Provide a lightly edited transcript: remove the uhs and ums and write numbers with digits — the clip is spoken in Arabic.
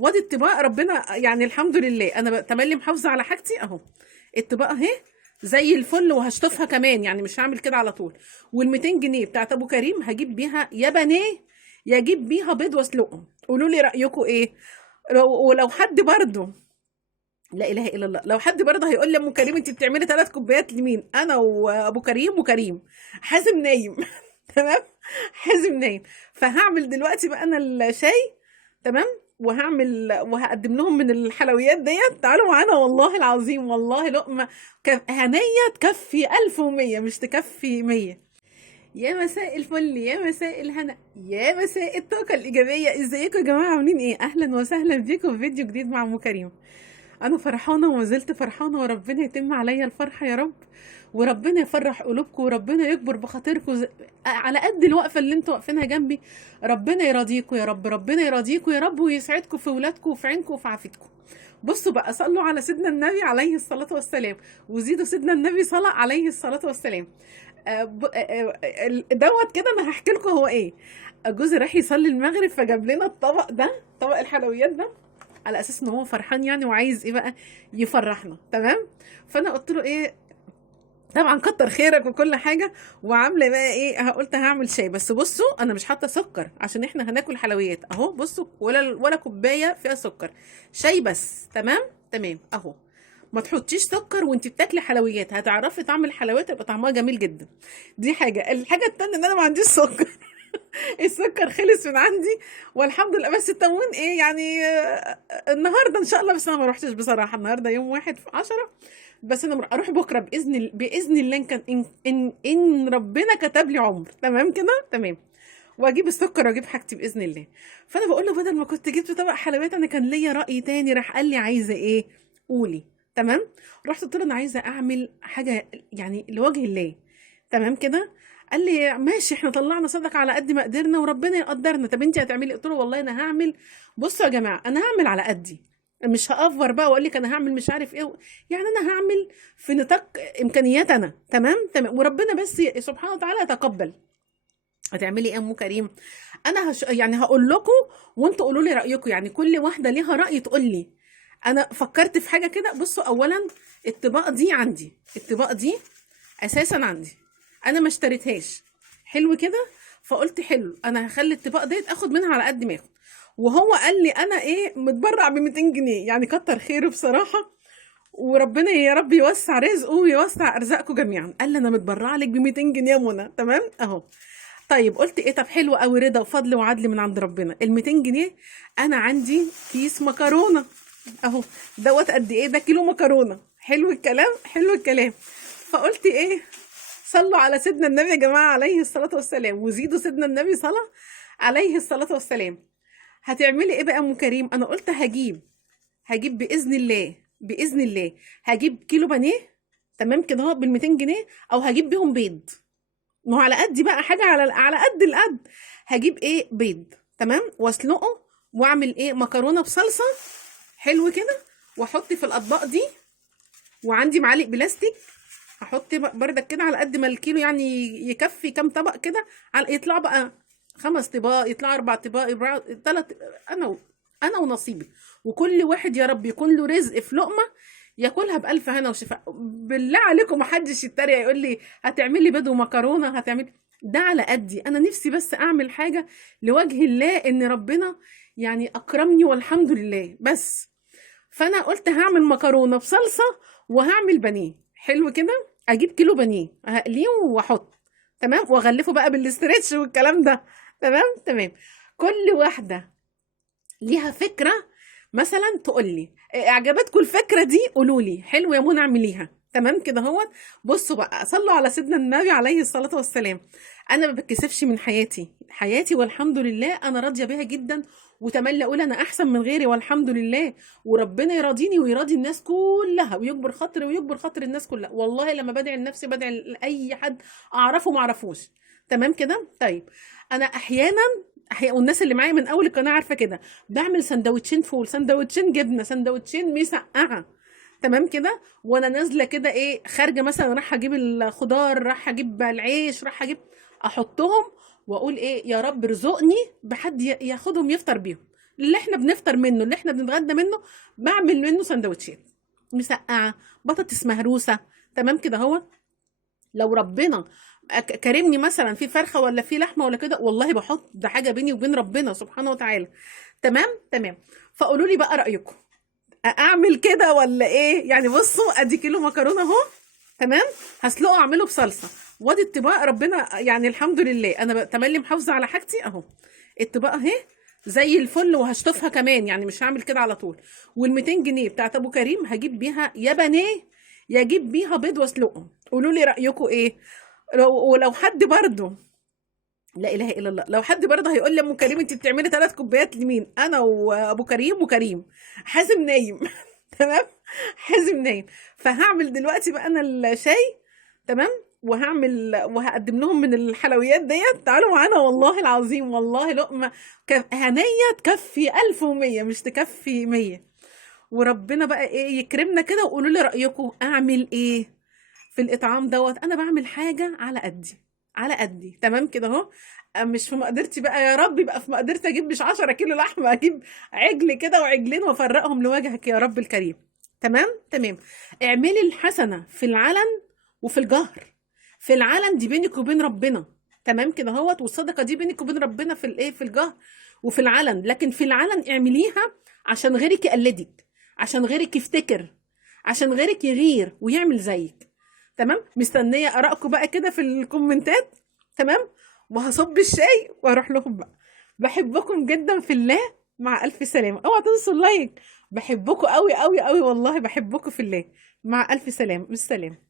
وادي الطباق ربنا يعني الحمد لله انا تملي محافظه على حاجتي اهو. الطباق اهي زي الفل، وهشطفها كمان يعني مش هعمل كده على طول. وال200 جنيه بتاعت ابو كريم هجيب بيها يا بانيه يا اجيب بيها بيض واسلقهم. قولوا لي رايكم ايه. ولو حد برضه، لا اله الا الله، لو حد برضه هيقول لي ام كريم انت بتعملي 3 كوبايات لمين؟ انا وابو كريم وكريم. حازم نايم. تمام. حازم نايم. فهعمل دلوقتي بقى انا الشاي. تمام. وهقدم لهم من الحلويات ديت. تعالوا معانا والله العظيم، والله لقمه هنيه تكفي 1100 مش تكفي 100. يا مساء الفل، يا مساء الهنا، يا مساء الطاقة الإيجابية. ازيكم يا جماعة؟ عاملين ايه؟ أهلا وسهلا بيكم في فيديو جديد مع أم كريم. انا فرحانه وما زلت فرحانه، وربنا يتم عليا الفرحه يا رب. وربنا يفرح قلوبكم، وربنا يكبر بخاطركم على قد الوقفه اللي انتوا واقفينها جنبي. ربنا يراضيكم يا رب، ربنا يراضيكم يا رب، ويسعدكم في ولادكم وفي عينكم وفي عافيتكم. بصوا بقى، صلوا على سيدنا النبي عليه الصلاه والسلام، وزيدوا سيدنا النبي صلاه عليه الصلاه والسلام. دوت كده انا هحكي لكم هو ايه. جوزي راح يصلي المغرب فجاب لنا الطبق ده، طبق الحلويات ده، على اساس ان هو فرحان يعني وعايز ايه بقى، يفرحنا. تمام. فانا قلت له ايه، طبعا كتر خيرك وكل حاجه. وعامله بقى ايه، قلت هعمل شاي، بس بصوا انا مش حاطه سكر عشان احنا هناكل حلويات اهو. بصوا ولا كوبايه فيها سكر، شاي بس. تمام. تمام اهو. ما تحطيش سكر وانت بتاكلي حلويات، هتعرفي طعم الحلويات يبقى طعمها جميل جدا. دي حاجه. الحاجه التانيه ان انا ما عنديش سكر. السكر خلص من عندي والحمد لله. بس التموين ايه يعني، النهارده ان شاء الله. بس انا ما روحتش بصراحه، النهارده يوم 1/10. بس انا اروح بكره باذن الله، ان كان ان ربنا كتب لي عمر. تمام كده. تمام. واجيب السكر واجيب حاجتي باذن الله. فانا بقول له بدل ما كنت جبت طبق حلويات، انا كان ليا راي تاني. راح قال لي عايزه ايه؟ قولي. تمام. رحت قلت له انا عايزه اعمل حاجه يعني لوجه الله. تمام كده. قال لي ماشي، احنا طلعنا صدق على قد ما قدرنا وربنا يقدرنا. طب انت هتعملي؟ قلت له والله انا هعمل. بصوا يا جماعه، انا هعمل على قدي، مش هافور بقى واقول لك انا هعمل مش عارف ايه. يعني انا هعمل في نطاق امكانيات انا. تمام. تمام. وربنا بس سبحانه وتعالى يتقبل. هتعملي ايه يا ام كريم؟ انا يعني هقول لكم وانتوا قولوا لي رايكم. يعني كل واحده ليها راي تقول لي. انا فكرت في حاجه كده. بصوا، اولا الطباق دي عندي، الطباق دي اساسا عندي، انا ما اشتريتهاش. حلو كده. فقلت حلو، انا هخلي الطباق ديت اخد منها على قد ما اخد. وهو قال لي انا ايه، متبرع ب 200 جنيه، يعني كتر خيره بصراحه. وربنا يا رب يوسع رزقه ويوسع ارزاقكم جميعا. قال لي انا متبرع لك ب 200 جنيه يا منى. تمام اهو. طيب قلت ايه، طب حلو قوي، رضا وفضل وعدل من عند ربنا. ال 200 جنيه، انا عندي كيس مكرونه اهو. دوت قد ايه ده؟ كيلو مكرونه. حلو الكلام، حلو الكلام. فقلت ايه، صلوا على سيدنا النبي يا جماعه عليه الصلاه والسلام، وزيدوا سيدنا النبي صلاه عليه الصلاه والسلام. هتعملي ايه بقى يا ام كريم؟ انا قلت هجيب باذن الله، باذن الله هجيب كيلو بانيه. تمام كده اهو بال 200 جنيه، او هجيب بيهم بيض. ما هو على قدي بقى، حاجه على قد القد. هجيب ايه، بيض. تمام. واسلقه، واعمل ايه، مكرونه بصلصه. حلو كده. واحط في الاطباق دي. وعندي معالق بلاستيك، هحط بردك كده على قد ما الكيلو يعني يكفي كام طبق كده. يطلع بقى 5 طباق، يطلع 4 طباق، يطلع 3. انا ونصيبي. وكل واحد يا رب يكون له رزق في لقمه ياكلها بالف هنا وشفاء. بالله عليكم ما حدش يتريق يقول لي هتعملي بيض ومكرونه هتعملي. ده على قدي انا، نفسي بس اعمل حاجه لوجه الله، ان ربنا يعني اكرمني والحمد لله بس. فانا قلت هعمل مكرونه بصلصه، وهعمل بانيه. حلو كده. اجيب كيلو بانيه هقليه واحط. تمام. واغلفه بقى بالاسترتش والكلام ده. تمام. تمام. كل واحده ليها فكره. مثلا تقول لي اعجبتكم الفكره دي، قولوا لي حلو يا منى اعمليها. تمام كده اهوت. بصوا بقى، صلوا على سيدنا النبي عليه الصلاه والسلام. انا ما بتكسفش من حياتي والحمد لله انا راضيه بيها جدا. وتملي اقول انا احسن من غيري والحمد لله. وربنا يراضيني ويراضي الناس كلها، ويكبر خاطري ويكبر خاطر الناس كلها. والله لما بدعي لنفسي بدعي لاي حد اعرفه ما اعرفوش. تمام كده. طيب انا احيانا والناس اللي معايا من اول القناه عارفه كده، بعمل سندوتشين فول، سندوتشين جبنه، سندوتشين مسقعه. تمام كده. وانا نازله كده ايه، خارجه مثلا راح اجيب الخضار، راح اجيب العيش، راح اجيب، احطهم. واقول ايه، يا رب ارزقني بحد ياخدهم يفطر بيهم. اللي احنا بنفطر منه، اللي احنا بنتغدى منه، بعمل منه سندوتشات مسقعه، بطاطس مهروسه. تمام كده هو. لو ربنا كرمني مثلا في فرخه ولا في لحمه ولا كده، والله بحط ده حاجه بيني وبين ربنا سبحانه وتعالى. تمام تمام. فقولوا لي بقى رايكم، اعمل كده ولا ايه؟ يعني بصوا، ادي كيلو مكرونه اهو. تمام. هسلقه، اعمله بصلصه، وادي الطباق ربنا يعني الحمد لله انا تملي محافظه على حاجتي اهو. الطباق اهي زي الفل، وهشطفها كمان، يعني مش هعمل كده على طول. وال 200 جنيه بتاعت ابو كريم هجيب بيها يا بانيه يا اجيب بيها بيض واسلقهم. قولوا لي رايكم ايه. ولو حد برضه، لا اله الا الله، لو حد برضه هيقول لي ام كريم انت بتعملي 3 كوبايات لمين؟ انا وابو كريم وكريم. حازم نايم. تمام. حازم نايم. فهعمل دلوقتي بقى انا الشاي. تمام. وهقدم لهم من الحلويات ديت. تعالوا معانا والله العظيم، والله لقمه هنيه تكفي 1100 مش تكفي 100. وربنا بقى ايه يكرمنا كده. وقولوا لي رايكم اعمل ايه في الاطعام دوت. انا بعمل حاجه على قدي، على قدي. تمام كده اهو. مش في مقدرتي بقى، يا رب يبقى في مقدرتي اجيب مش 10 كيلو لحمه، اجيب عجل كده وعجلين وافرقهم لوجهك يا رب الكريم. تمام تمام. اعملي الحسنه في العلن وفي الجهر. في العلن دي بينك وبين ربنا. تمام كده اهوت. والصدقه دي بينك وبين ربنا في الايه، في الجهر وفي العلن. لكن في العلن اعمليها عشان غيرك يقلدك، عشان غيرك يفتكر، عشان غيرك يغير ويعمل زيك. تمام. مستنيه ارائكم بقى كده في الكومنتات. تمام. وهصب الشاي واروح لهم بقى. بحبكم جدا في الله. مع الف سلامه. اوعى تنسوا اللايك. بحبكم قوي قوي قوي والله، بحبكم في الله. مع الف سلامه. بالسلامه.